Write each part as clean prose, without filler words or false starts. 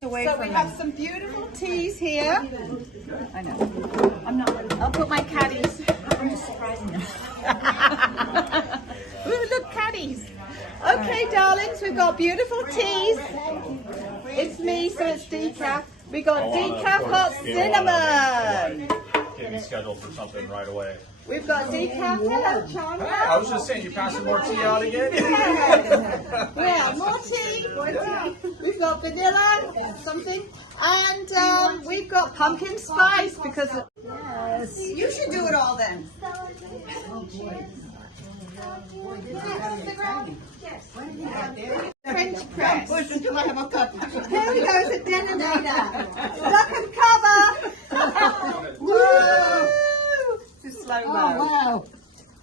So we have some beautiful teas here. I know. I'm not. I'll put my caddies. I'm just surprising them. Ooh, look, caddies. Okay, darlings, we've got beautiful teas. It's me, so it's decaf. We got decaf hot cinnamon. Get me scheduled for something right away. We've got decaf. Hello, Chandler. I was just saying, you passing more tea out again? Yeah, more tea. We've got vanilla, something, and we've got pumpkin spice because. Yes. You should do it all then. French press. Push until I have a cup. Here we go, the detonator. Duck and cover. Woo! Too slow mo. Oh, wow.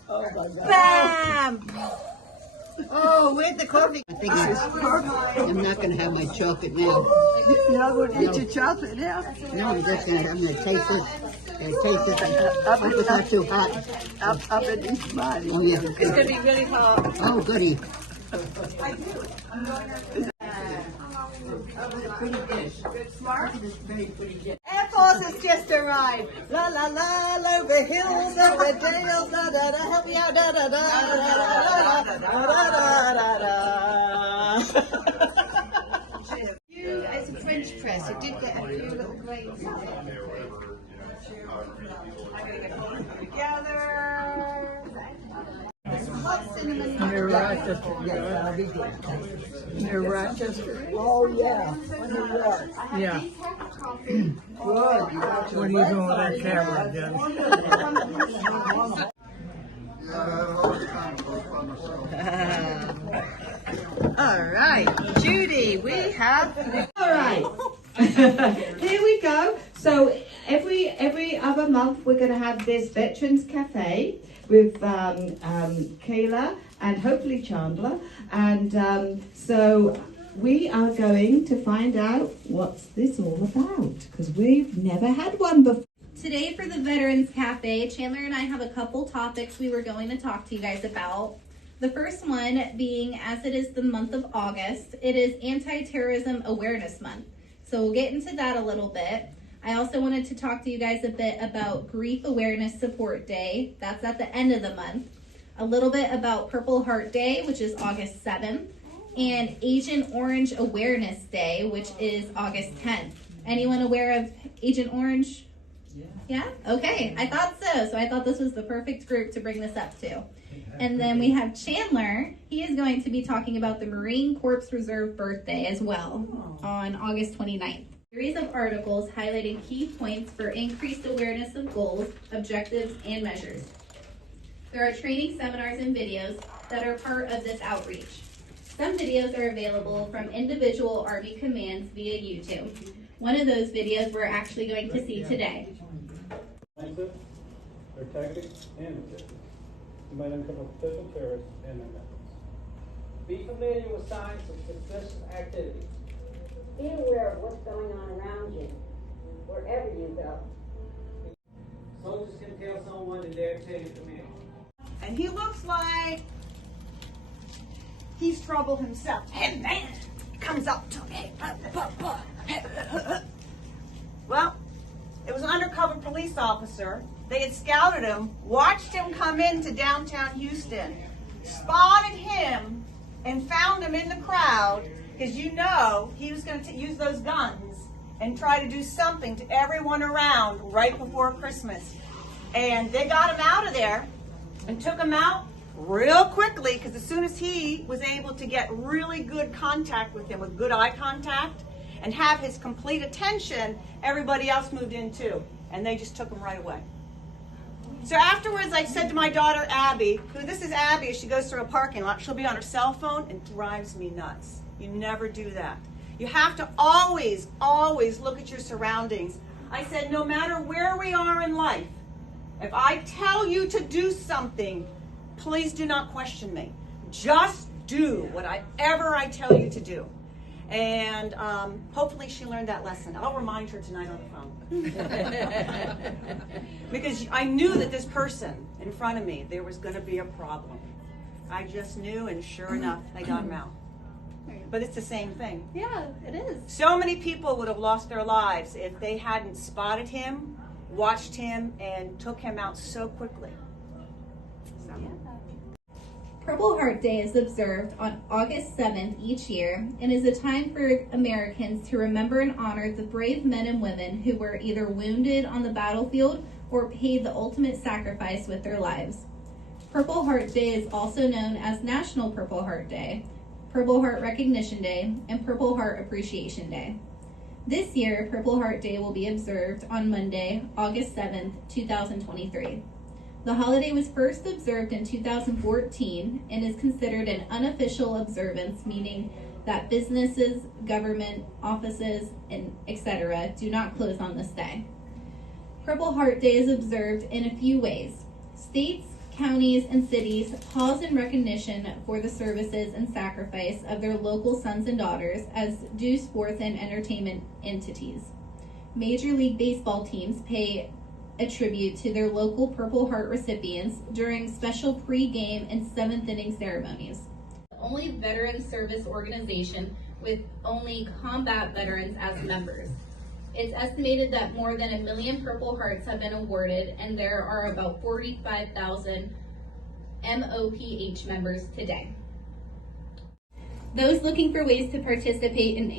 Oh, my God. Bam! Oh, where's the coffee? I think I'm not going to have my chocolate now. You're not going to eat your chocolate now? No, I'm just going to taste it. I hope it's not too hot. Up in his body. Oh, yeah. It's going to be really hot. Oh, goody. Air Force has just arrived. La la la, over hills, over dales, da da da, help me out, da da da da da da da da. It's a French press. It did get a few little grains in it. I gotta get it together. Hot cinnamon. Near Rochester. Yes, I'll be good. Near Rochester. Oh, yeah. New York. Yeah. Good. What are you doing with that camera, Dennis? All right, Judy, we have. All right, here we go. So every other month we're going to have this Veterans Cafe with Kayla and hopefully Chandler, and so we are going to find out what's this all about because we've never had one before. Today for the Veterans Cafe, Chandler and I have a couple topics we were going to talk to you guys about. The first one being, as it is the month of August, it is Anti-Terrorism Awareness Month. So we'll get into that a little bit. I also wanted to talk to you guys a bit about Grief Awareness Support Day. That's at the end of the month. A little bit about Purple Heart Day, which is August 7th. And Agent Orange Awareness Day, which is August 10th. Anyone aware of Agent Orange? Yeah? Okay, I thought so. So I thought this was the perfect group to bring this up to. And then we have Chandler. He is going to be talking about the Marine Corps Reserve Birthday as well on August 29th. Series of articles highlighting key points for increased awareness of goals, objectives, and measures. There are training seminars and videos that are part of this outreach. Some videos are available from individual Army commands via YouTube. One of those videos we're actually going to see today. Mindset, their tactics, and objectives. You might uncover potential terrorists and their methods. Be familiar with signs of suspicious activity. Be aware of what's going on around you, wherever you go. Soldiers can tell someone that they're taking command. And he looks like he's trouble himself. Hey man, comes up to me. Well, it was an undercover police officer. They had scouted him, watched him come into downtown Houston, spotted him, and found him in the crowd because you know he was going to use those guns and try to do something to everyone around right before Christmas. And they got him out of there and took him out real quickly because as soon as he was able to get really good contact with him, with good eye contact, and have his complete attention, everybody else moved in too. And they just took him right away. So afterwards, I said to my daughter, Abby, who this is Abby, as she goes through a parking lot, she'll be on her cell phone and drives me nuts. You never do that. You have to always, always look at your surroundings. I said, no matter where we are in life, if I tell you to do something, please do not question me. Just do whatever I tell you to do. And hopefully she learned that lesson. I'll remind her tonight on the phone. Because I knew that this person in front of me, there was going to be a problem. I just knew, and sure enough, they got him out. But it's the same thing. Yeah, it is. So many people would have lost their lives if they hadn't spotted him, watched him, and took him out so quickly. So. Purple Heart Day is observed on August 7th each year and is a time for Americans to remember and honor the brave men and women who were either wounded on the battlefield or paid the ultimate sacrifice with their lives. Purple Heart Day is also known as National Purple Heart Day, Purple Heart Recognition Day, and Purple Heart Appreciation Day. This year, Purple Heart Day will be observed on Monday, August 7th, 2023. The holiday was first observed in 2014 and is considered an unofficial observance, meaning that businesses, government, offices, and etc. do not close on this day. Purple Heart Day is observed in a few ways. States, counties, and cities pause in recognition for the services and sacrifice of their local sons and daughters as do sports and entertainment entities. Major League Baseball teams pay a tribute to their local Purple Heart recipients during special pre-game and seventh inning ceremonies. The only veteran service organization with only combat veterans as members. It's estimated that more than 1 million Purple Hearts have been awarded, and there are about 45,000 MOPH members today. Those looking for ways to participate in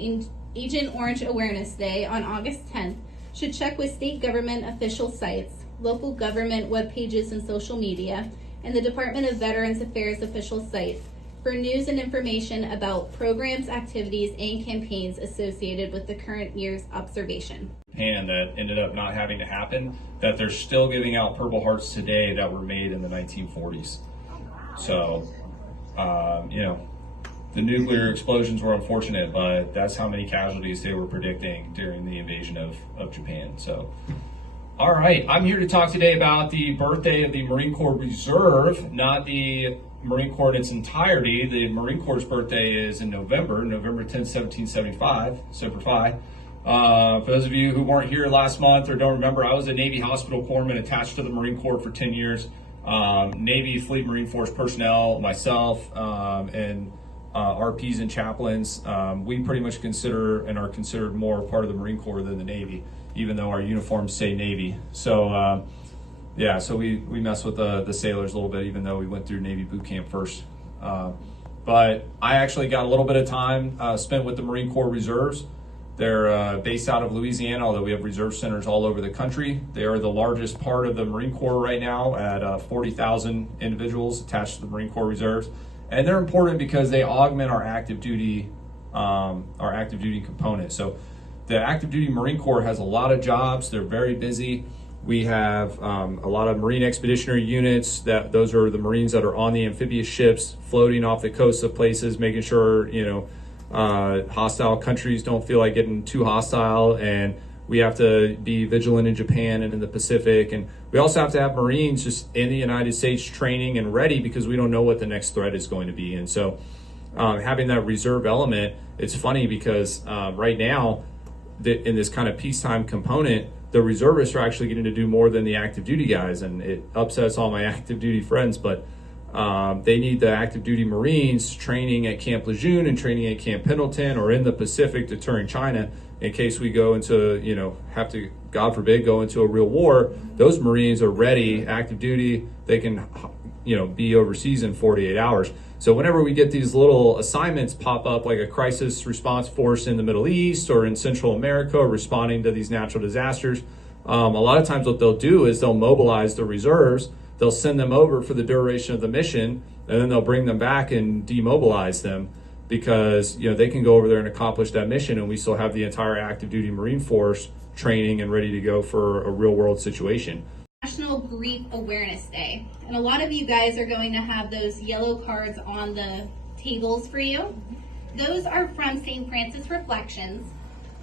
Agent Orange Awareness Day on August 10th should check with state government official sites, local government web pages and social media, and the Department of Veterans Affairs official site for news and information about programs, activities, and campaigns associated with the current year's observation. And that ended up not having to happen, that they're still giving out Purple Hearts today that were made in the 1940s. So, the nuclear explosions were unfortunate, but that's how many casualties they were predicting during the invasion of Japan. So, all right, I'm here to talk today about the birthday of the Marine Corps Reserve, not the Marine Corps in its entirety. The Marine Corps' birthday is in November 10th, 1775, Semper Fi. For those of you who weren't here last month or don't remember, I was a Navy hospital corpsman attached to the Marine Corps for 10 years. Navy, Fleet, Marine Force personnel, myself, and RPs and chaplains, we pretty much consider and are considered more part of the Marine Corps than the Navy, even though our uniforms say Navy. So, so we mess with the sailors a little bit, even though we went through Navy boot camp first. But I actually got a little bit of time spent with the Marine Corps Reserves. They're based out of Louisiana, although we have reserve centers all over the country. They are the largest part of the Marine Corps right now at 40,000 individuals attached to the Marine Corps Reserves. And they're important because they augment our active duty component. So the active duty Marine Corps has a lot of jobs. They're very busy. We have a lot of Marine Expeditionary Units. Those are the Marines that are on the amphibious ships, floating off the coasts of places, making sure hostile countries don't feel like getting too hostile, and we have to be vigilant in Japan and in the Pacific. And we also have to have Marines just in the United States training and ready because we don't know what the next threat is going to be. And so having that reserve element, it's funny because right now in this kind of peacetime component, the reservists are actually getting to do more than the active duty guys, and it upsets all my active duty friends, but they need the active duty Marines training at Camp Lejeune and training at Camp Pendleton or in the Pacific deterring China in case we go into, have to, God forbid, go into a real war. Those Marines are ready, active duty. They can, be overseas in 48 hours. So whenever we get these little assignments pop up, like a crisis response force in the Middle East or in Central America, responding to these natural disasters, a lot of times what they'll do is they'll mobilize the reserves. They'll send them over for the duration of the mission, and then they'll bring them back and demobilize them because they can go over there and accomplish that mission, and we still have the entire active duty Marine Force training and ready to go for a real world situation. National Grief Awareness Day, and a lot of you guys are going to have those yellow cards on the tables for you. Those are from St. Francis Reflections.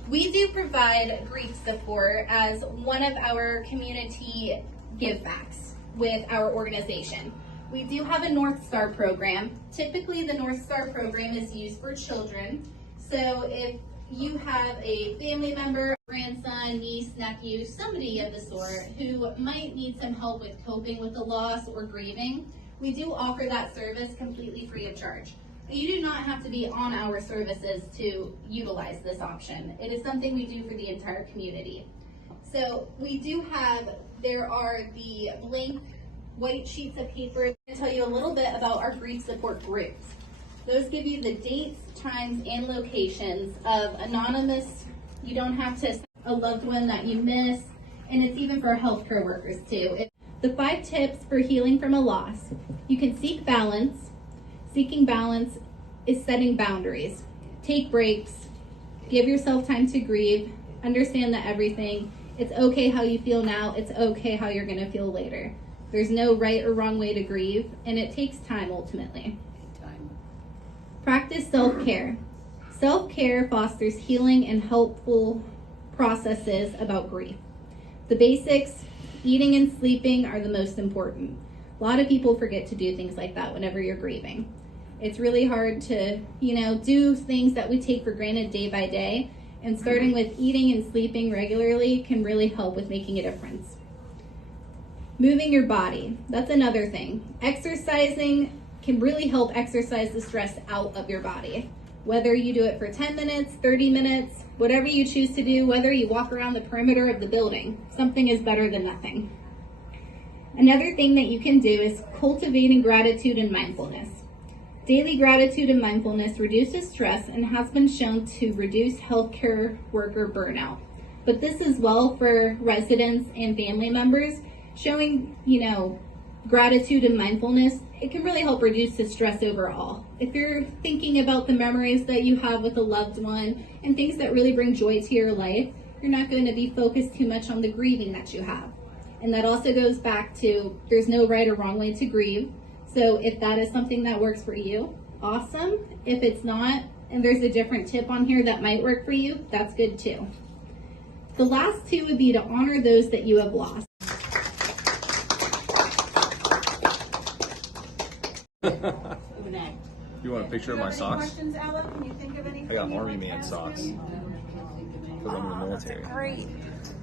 We do provide grief support as one of our community givebacks with our organization. We do have a North Star program. Typically the North Star program is used for children. So if you have a family member, grandson, niece, nephew, somebody of the sort who might need some help with coping with the loss or grieving, we do offer that service completely free of charge. You do not have to be on our services to utilize this option. It is something we do for the entire community. So we do have, there are the blank white sheets of paper. I'm going to tell you a little bit about our grief support groups. Those give you the dates, times, and locations of anonymous, you don't have to, a loved one that you miss, and it's even for healthcare workers too. The 5 tips for healing from a loss. You can seek balance. Seeking balance is setting boundaries. Take breaks. Give yourself time to grieve. Understand that it's okay how you feel now. It's okay how you're going to feel later. There's no right or wrong way to grieve, and it takes time ultimately. Practice self-care. Self-care fosters healing and helpful processes about grief. The basics, eating and sleeping, are the most important. A lot of people forget to do things like that whenever you're grieving. It's really hard to, do things that we take for granted day by day, and starting with eating and sleeping regularly can really help with making a difference. Moving your body, that's another thing. Exercising can really help exercise the stress out of your body. Whether you do it for 10 minutes, 30 minutes, whatever you choose to do, whether you walk around the perimeter of the building, something is better than nothing. Another thing that you can do is cultivating gratitude and mindfulness. Daily gratitude and mindfulness reduces stress and has been shown to reduce healthcare worker burnout. But this is well for residents and family members. Showing, gratitude and mindfulness, it can really help reduce the stress overall. If you're thinking about the memories that you have with a loved one and things that really bring joy to your life, you're not going to be focused too much on the grieving that you have. And that also goes back to, there's no right or wrong way to grieve. So if that is something that works for you, awesome. If it's not, and there's a different tip on here that might work for you, that's good too. The last 2 would be to honor those that you have lost. You want a picture of my socks? Questions, Ella? Can you think of anything? I got you'd Army like to Man ask socks. me? Because I'm in the military. Great.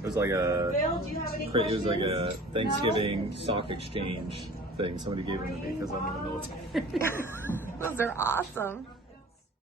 It was like Bill, do you have any it questions? was like a Thanksgiving sock exchange thing. Somebody gave them to me because I'm in the military. Those are awesome.